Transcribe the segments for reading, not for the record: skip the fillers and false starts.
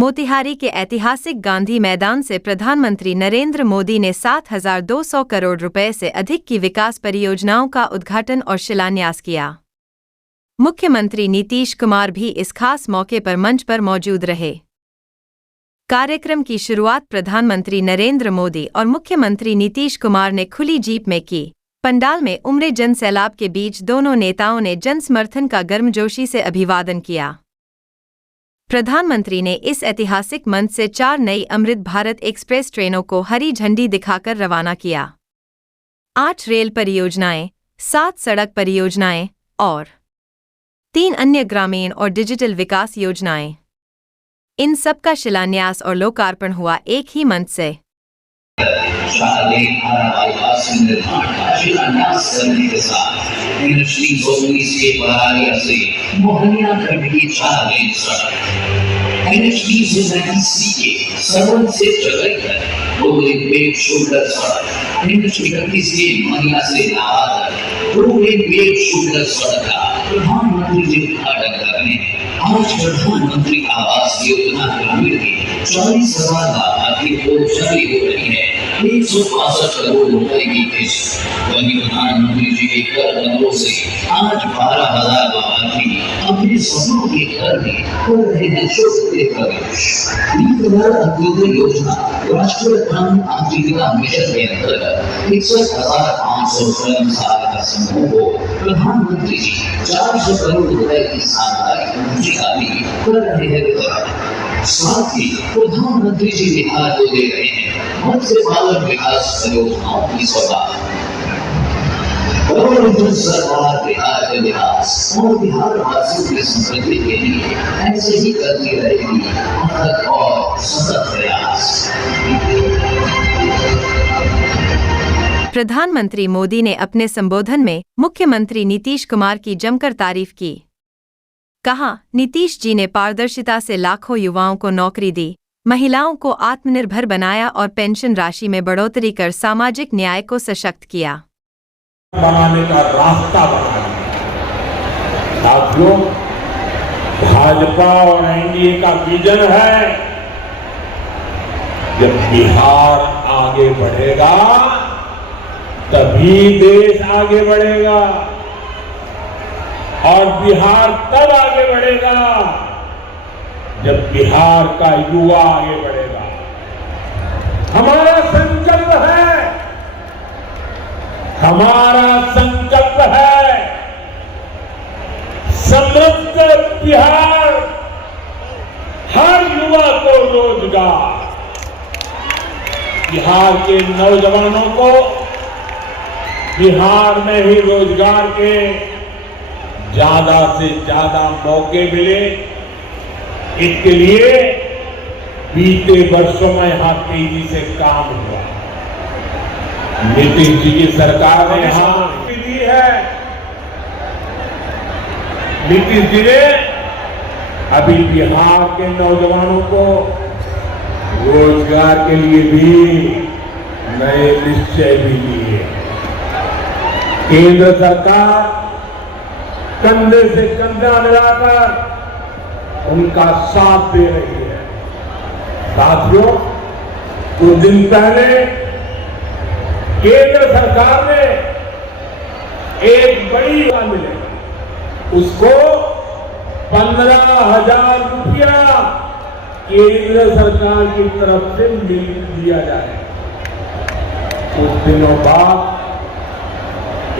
मोतिहारी के ऐतिहासिक गांधी मैदान से प्रधानमंत्री नरेंद्र मोदी ने 7,200 करोड़ रुपए से अधिक की विकास परियोजनाओं का उद्घाटन और शिलान्यास किया। मुख्यमंत्री नीतीश कुमार भी इस खास मौके पर मंच पर मौजूद रहे। कार्यक्रम की शुरुआत प्रधानमंत्री नरेंद्र मोदी और मुख्यमंत्री नीतीश कुमार ने खुली जीप में की। पंडाल में उमड़े जन सैलाब के बीच दोनों नेताओं ने जन समर्थन का गर्मजोशी से अभिवादन किया। प्रधानमंत्री ने इस ऐतिहासिक मंच से 4 नई अमृत भारत एक्सप्रेस ट्रेनों को हरी झंडी दिखाकर रवाना किया। 8 रेल परियोजनाएं, 7 सड़क परियोजनाएं और 3 अन्य ग्रामीण और डिजिटल विकास योजनाएं। इन सब का शिलान्यास और लोकार्पण हुआ एक ही मंच से। शिलान्यास करने के साथ इंडस्ट्री जोन से बरारिया से मोहनिया खंड की 4 लेन सड़क इंडस्ट्री जोन के सरवन से चलाई है। दो लेन पेड़ शोल्डर सड़क इंडस्ट्री से मोहनिया से नाहर 2 लेन पेड़ शोल्डर सड़क का प्रधानमंत्री जी उद्घाटन कर रहे हैं। आज प्रधानमंत्री आवास योजना ग्रामीण की 40,000 लाभार्थी को जारी हो रही है। 165 करोड़ रुपए की किस्त। वहीं प्रधानमंत्री जी के कर बंगलों से आज 12,000 लाभार्थी अपने सपनों के घर में कर रहे हैं छोटे प्रवेश। दीनदयाल अंत्योदय योजना राष्ट्रीय ग्रामीण आजीविका मिशन के अंतर्गत 61,500 स्वयं सहायता समूह को प्रधानमंत्री जी 400 करोड़ रुपए की सामुदायिक पूंजी का भी कर रहे हैं। साथ ही प्रधानमंत्री जी बिहार को दे रहे हैं मत्स्य पालन विकास परियोजनाओं की सौगात। सरकार बिहार के विकास और बिहार वासियों की समृद्धि के लिए ऐसे ही करती रहेगी अथक और सतत प्रयास। प्रधानमंत्री मोदी ने अपने संबोधन में मुख्यमंत्री नीतीश कुमार की जमकर तारीफ की। कहा, नीतीश जी ने पारदर्शिता से लाखों युवाओं को नौकरी दी, महिलाओं को आत्मनिर्भर बनाया और पेंशन राशि में बढ़ोतरी कर सामाजिक न्याय को सशक्त किया। बनाने का रास्ता बना दिया। साथियों, भाजपा और एनडीए का विजन है, जब बिहार आगे बढ़ेगा तभी देश आगे बढ़ेगा और बिहार तब आगे बढ़ेगा जब बिहार का युवा आगे बढ़ेगा। हमारा संकल्प है समृद्ध बिहार, हर युवा को रोजगार। बिहार के नौजवानों को बिहार में ही रोजगार के ज्यादा से ज्यादा मौके मिले, इसके लिए बीते वर्षों में यहां तेजी से काम हुआ। नीतीश जी की सरकार ने यहां दी है। नीतीश जी ने अभी बिहार के नौजवानों को रोजगार के लिए भी नए निश्चय भी लिए। केंद्र सरकार कंधे से कंधा मिलाकर उनका साथ दे रही है। साथियों, कुछ दिन पहले केंद्र सरकार ने एक बड़ी योजना मिली, उसको 15,000 रुपया केंद्र सरकार की तरफ से दिया जाए। कुछ दिनों बाद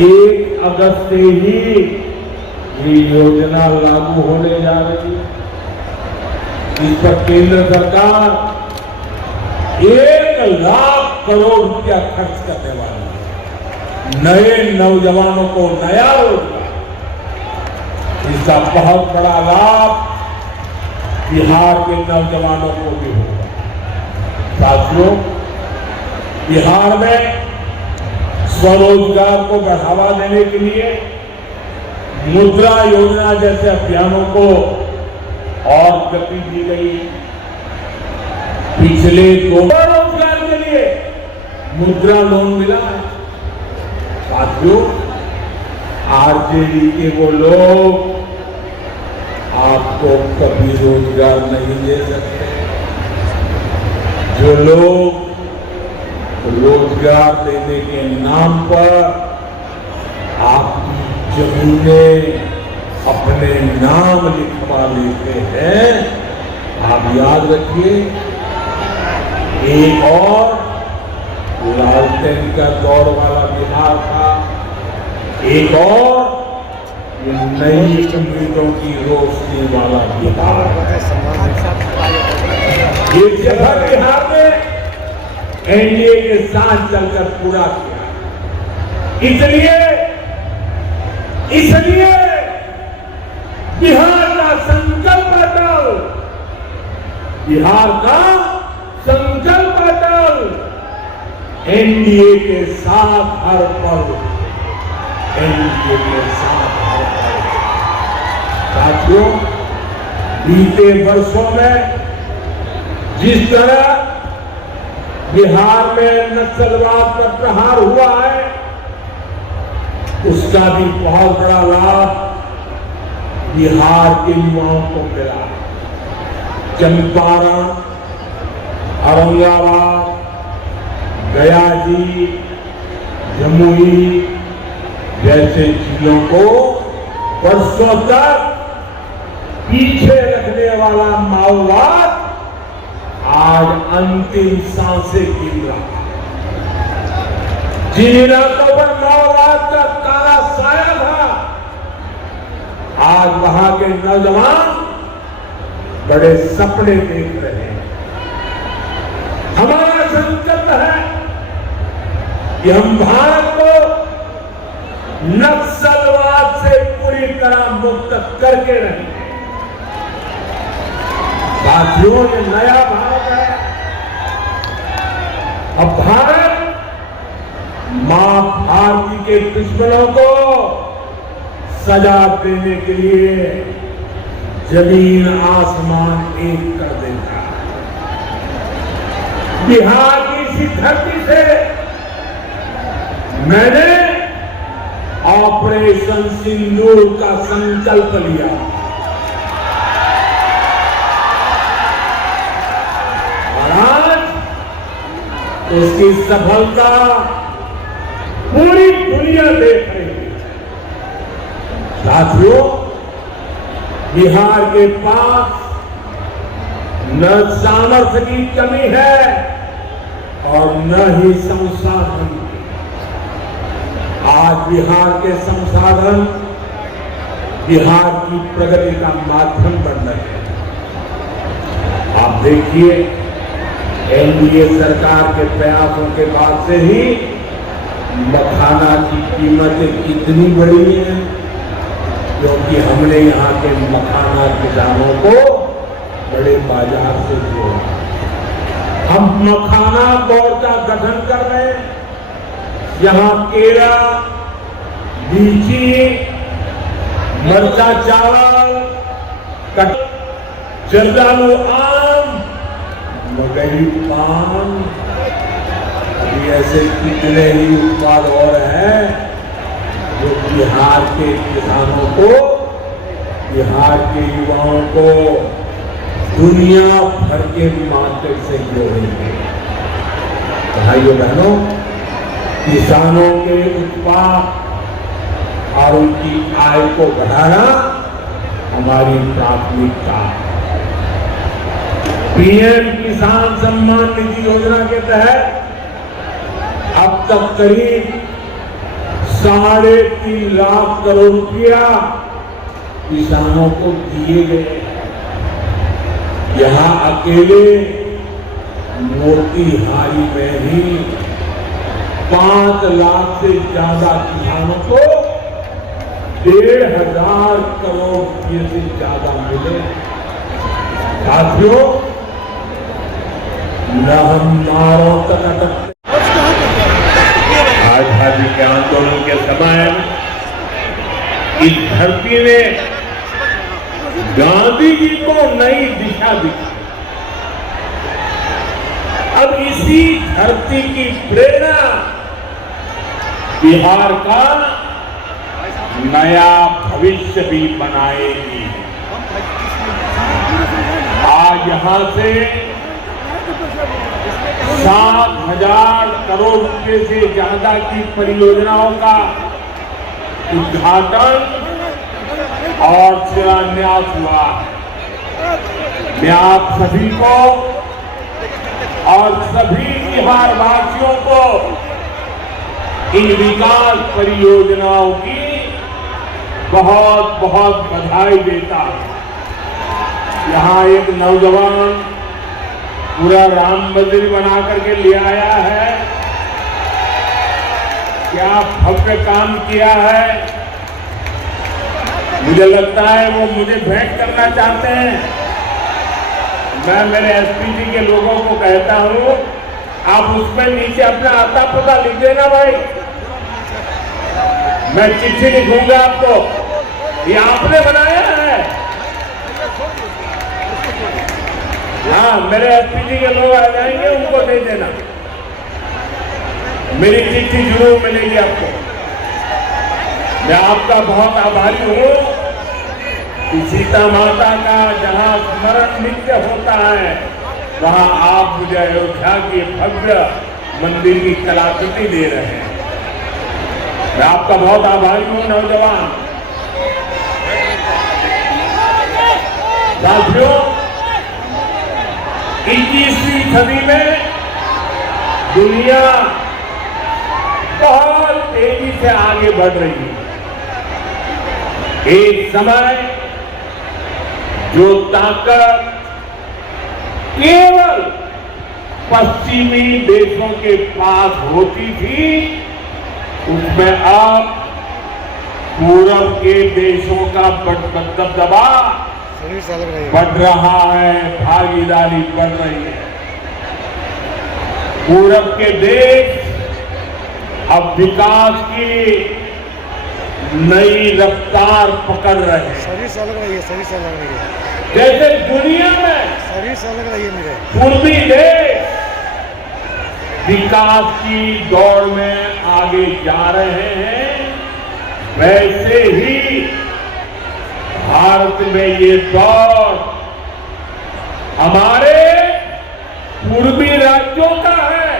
1 अगस्त से ही ये योजना लागू होने जा रही है। इस पर केंद्र सरकार 1 लाख करोड़ रुपया खर्च करने वाली है। नए नौजवानों को नया रोजगार, इसका बहुत बड़ा लाभ बिहार के नौजवानों को भी होगा। साथियों, बिहार में स्वरोजगार को बढ़ावा देने के लिए मुद्रा योजना जैसे अभियानों को और गति दी गई। पिछले 2 रोजगार के लिए मुद्रा लोन मिला है। साथियों, आरजेडी के वो लोग आपको कभी रोजगार नहीं दे सकते। जो लोग रोजगार देने के नाम पर आपकी जमीनें अपने नाम लिखवा लेते हैं, आप याद रखिए, एक और लालटेन का दौर वाला बिहार था, एक और ये नई उम्मीदों की रोशनी वाला बिहार। ये जगह बिहार में एनडीए के साथ चलकर पूरा किया। इसलिए बिहार का संकल्प अटल, बिहार का संकल्प अटल, एनडीए के साथ हर पल, एनडीए के साथ हर पल। साथियों, बीते वर्षों में जिस तरह बिहार में नक्सलवाद पर प्रहार हुआ है, उसका भी बहुत बड़ा लाभ बिहार के युवाओं को मिला। चंपारण, औरंगाबाद, गया जी, जमुई जैसे जिलों को वर्षों तक पीछे रखने वाला माओवाद आज अंतिम सांसें गिन रहा। जिन इलाकों पर माओवाद का काला साया था, आज वहां के नौजवान बड़े सपने देख रहे हैं। हमारा संकल्प है कि हम भारत को नक्सलवाद से पूरी तरह मुक्त करके रहेंगे। साथियों, ये नया भारत है। अब भारत मां भारती के दुश्मनों को सजा देने के लिए जमीन आसमान एक कर देगा। बिहार की इसी धरती से मैंने ऑपरेशन सिंदूर का संकल्प लिया। उसकी सफलता पूरी दुनिया देख रही है। साथियों, बिहार के पास न सामर्थ्य की कमी है और न ही संसाधन की। आज बिहार के संसाधन बिहार की प्रगति का माध्यम बन रहे हैं। आप देखिए, एनडीए सरकार के प्रयासों के बाद से ही मखाना की कीमतें कितनी बढ़ी हैं, क्योंकि हमने यहाँ के मखाना किसानों को बड़े बाजार से जोड़ा। हम मखाना बोर्ड का गठन कर रहे हैं। यहाँ केला, लीची, मरचा चावल, जर्दालू आम, मकई पान, अभी ऐसे कितने ही उत्पाद और हैं जो बिहार के किसानों को, बिहार के युवाओं को दुनिया भर के मार्केट से जोड़ेंगे। भाइयों बहनों, किसानों के उत्पाद और उनकी आय को बढ़ाना हमारी प्राथमिकता है। पीएम किसान सम्मान निधि योजना के तहत अब तक करीब 3.5 लाख करोड़ रुपया किसानों को दिए गए। यहाँ अकेले मोतीहारी में ही 5 लाख से ज्यादा किसानों को 1,500 करोड़ रुपये से ज्यादा मिले। साथियों, न हम नारों तक अटकते। आजादी के आंदोलन के समय इस धरती ने गांधी जी को नई दिशा दी। अब इसी धरती की प्रेरणा बिहार का नया भविष्य भी बनाएगी। आज यहां से 7,000 करोड़ रुपए से ज्यादा की परियोजनाओं का उद्घाटन और शिलान्यास हुआ। मैं आप सभी को और सभी बिहार वासियों को इन विकास परियोजनाओं की बहुत बहुत बधाई देता हूं। यहाँ एक नौजवान पूरा राम मंदिर बना करके ले आया है, क्या भव्य काम किया है। मुझे लगता है वो मुझे भेंट करना चाहते हैं। मैं मेरे एसपीजी के लोगों को कहता हूं, आप उसमें नीचे अपना आता पता लिख देना भाई, मैं चिट्ठी लिखूंगा आपको, ये आपने बनाया है। हाँ, मेरे एसपीजी के लोग आ जाएंगे, उनको दे देना, मेरी चिट्ठी जरूर मिलेगी आपको। मैं आपका बहुत आभारी हूं कि सीता माता का जहां स्मरण नित्य होता है, वहां आप मुझे अयोध्या के भव्य मंदिर की कलाकृति दे रहे हैं। मैं आपका बहुत आभारी हूं नौजवान साथियों। 21वीं सदी में दुनिया बहुत तेजी से आगे बढ़ रही है। एक समय जो ताकत केवल पश्चिमी देशों के पास होती थी, उसमें अब पूरब के देशों का दबदबा बढ़ रहा है, भागीदारी बढ़ रही है। पूरब के देश अब विकास की नई रफ्तार पकड़ रहे हैं। सर्विस अलग रही है, सर्विस अलग रही है। जैसे दुनिया में सर्विस अलग रही है मेरे पूर्वी देश विकास की दौड़ में आगे जा रहे हैं, वैसे ही भारत में ये दौड़ हमारे पूर्वी राज्यों का है।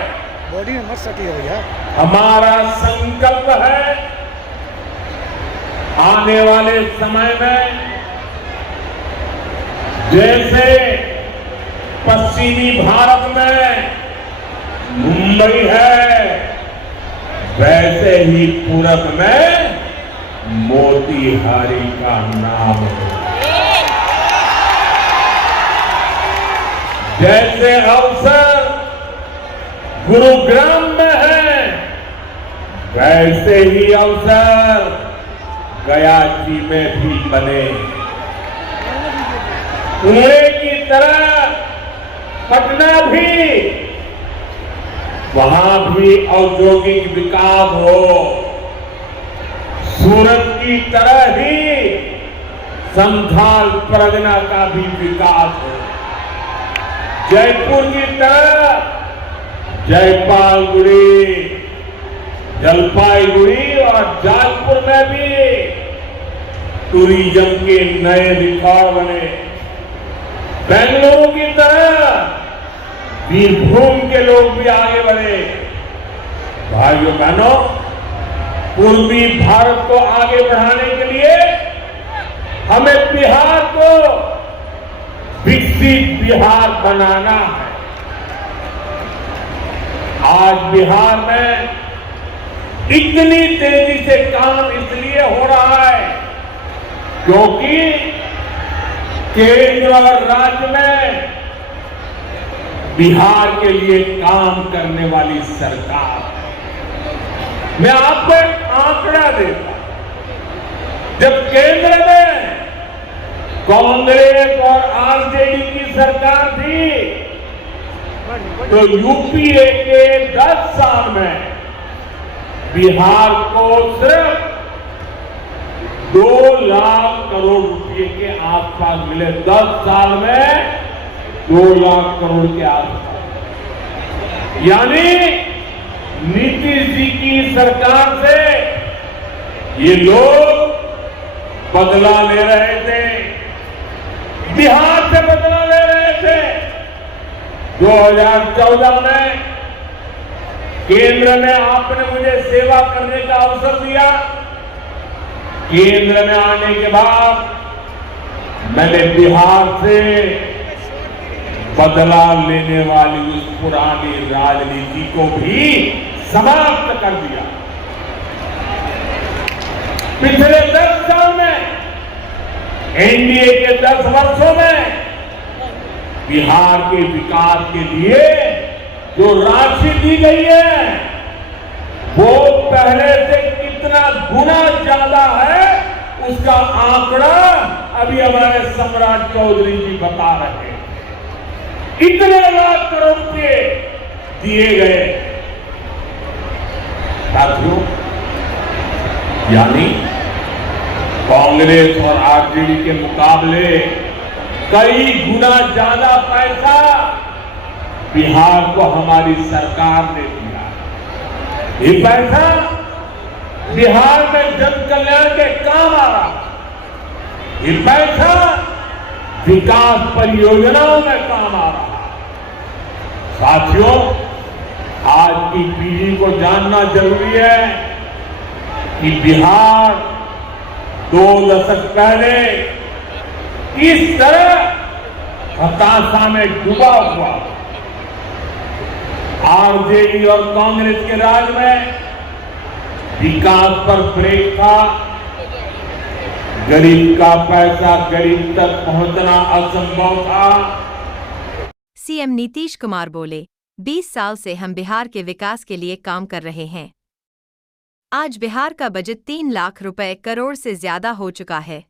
बॉडी में मत सटी है भैया। हमारा संकल्प है आने वाले समय में जैसे पश्चिमी भारत में मुंबई है, वैसे ही पूरब में मोतीहारी का नाम है। जैसे अवसर गुरुग्राम में है, वैसे ही अवसर गयाची में भी बने। पुणे की तरह पटना भी, वहां भी औद्योगिक विकास हो। सूरत की तरह ही संथाल परगना का भी विकास हो। जयपुर की तरह जयपालगुड़ी, जलपाईगुड़ी और जाजपुर में भी टूरिज्म के नए रिकॉर्ड बने। बेंगलुरु की तरह बीरभूम के लोग भी आगे बढ़े। भाइयों बहनों, पूर्वी भारत को आगे बढ़ाने के लिए हमें बिहार को विकसित बिहार बनाना है। आज बिहार में इतनी तेजी से काम इसलिए हो रहा है क्योंकि केंद्र और राज्य में बिहार के लिए काम करने वाली सरकार। मैं आपको एक आंकड़ा देता हूं, जब केंद्र में कांग्रेस और आरजेडी की सरकार थी तो यूपीए के 10 साल में बिहार को सिर्फ 2 लाख करोड़ रुपए के आसपास मिले। 10 साल में 2 लाख करोड़ के आसपास, यानी नीतीश जी की सरकार से ये लोग बदला ले रहे थे, बिहार से बदला ले रहे थे। 2014 में केंद्र में आपने मुझे सेवा करने का अवसर दिया। केंद्र में आने के बाद मैंने बिहार से बदला लेने वाली उस पुरानी राजनीति को भी समाप्त कर दिया। पिछले 10 साल में, एनडीए के 10 वर्षों में बिहार के विकास के लिए जो राशि दी गई है वो पहले से कितना गुना ज्यादा है, उसका आंकड़ा अभी हमारे सम्राट चौधरी जी बता रहे हैं। कितने लाख करोड़ रुपए दिए गए साथियों। यानी कांग्रेस और आरजेडी के मुकाबले कई गुना ज्यादा पैसा बिहार को हमारी सरकार ने दिया। ये पैसा बिहार में जन कल्याण के काम आ रहा। ये पैसा विकास परियोजनाओं में काम आ रहा। साथियों, आज की पीढ़ी को जानना जरूरी है कि बिहार 2 दशक पहले किस तरह हताशा में डूबा हुआ। आरजेडी और कांग्रेस के राज में विकास पर ब्रेक था। गरीब का पैसा गरीब तक पहुंचना असंभव था। सीएम नीतीश कुमार बोले, 20 साल से हम बिहार के विकास के लिए काम कर रहे हैं। आज बिहार का बजट 3 लाख करोड़ से ज्यादा हो चुका है।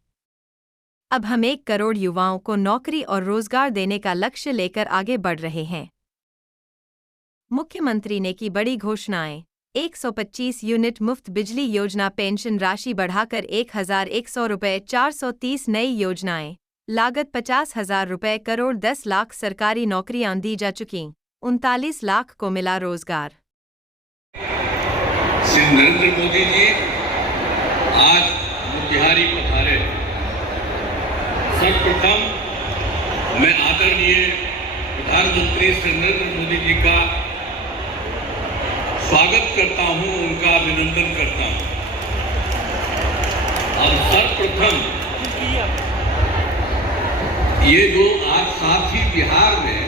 अब हम 1 करोड़ युवाओं को नौकरी और रोजगार देने का लक्ष्य लेकर आगे बढ़ रहे हैं। मुख्यमंत्री ने की बड़ी घोषणाएं। 125 यूनिट मुफ्त बिजली योजना, पेंशन राशि बढ़ाकर 1,100 रुपये, 430 नई योजनाएं, लागत 50,000 रुपये करोड़, 10 लाख सरकारी नौकरियां दी जा चुकी, 39 लाख को मिला रोजगार। श्री नरेंद्र मोदी जी आज मोतिहारी पधारे। सर्वप्रथम मैं आदरणीय प्रधानमंत्री श्री नरेंद्र मोदी जी का स्वागत करता हूं, उनका अभिनंदन करता हूं। और सर्वप्रथम ये जो आज साथी बिहार में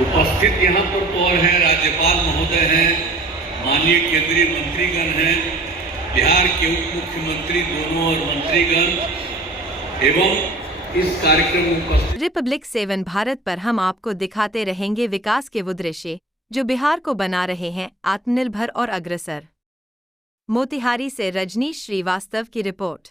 उपस्थित यहाँ पर तो और हैं, राज्यपाल महोदय हैं, माननीय केंद्रीय मंत्रीगण हैं, बिहार के उप मुख्यमंत्री दोनों और मंत्रीगण एवं इस कार्यक्रम में उपस्थित। रिपब्लिक 7 भारत पर हम आपको दिखाते रहेंगे विकास के वो दृश्य जो बिहार को बना रहे हैं आत्मनिर्भर और अग्रसर। मोतिहारी से रजनीश श्रीवास्तव की रिपोर्ट।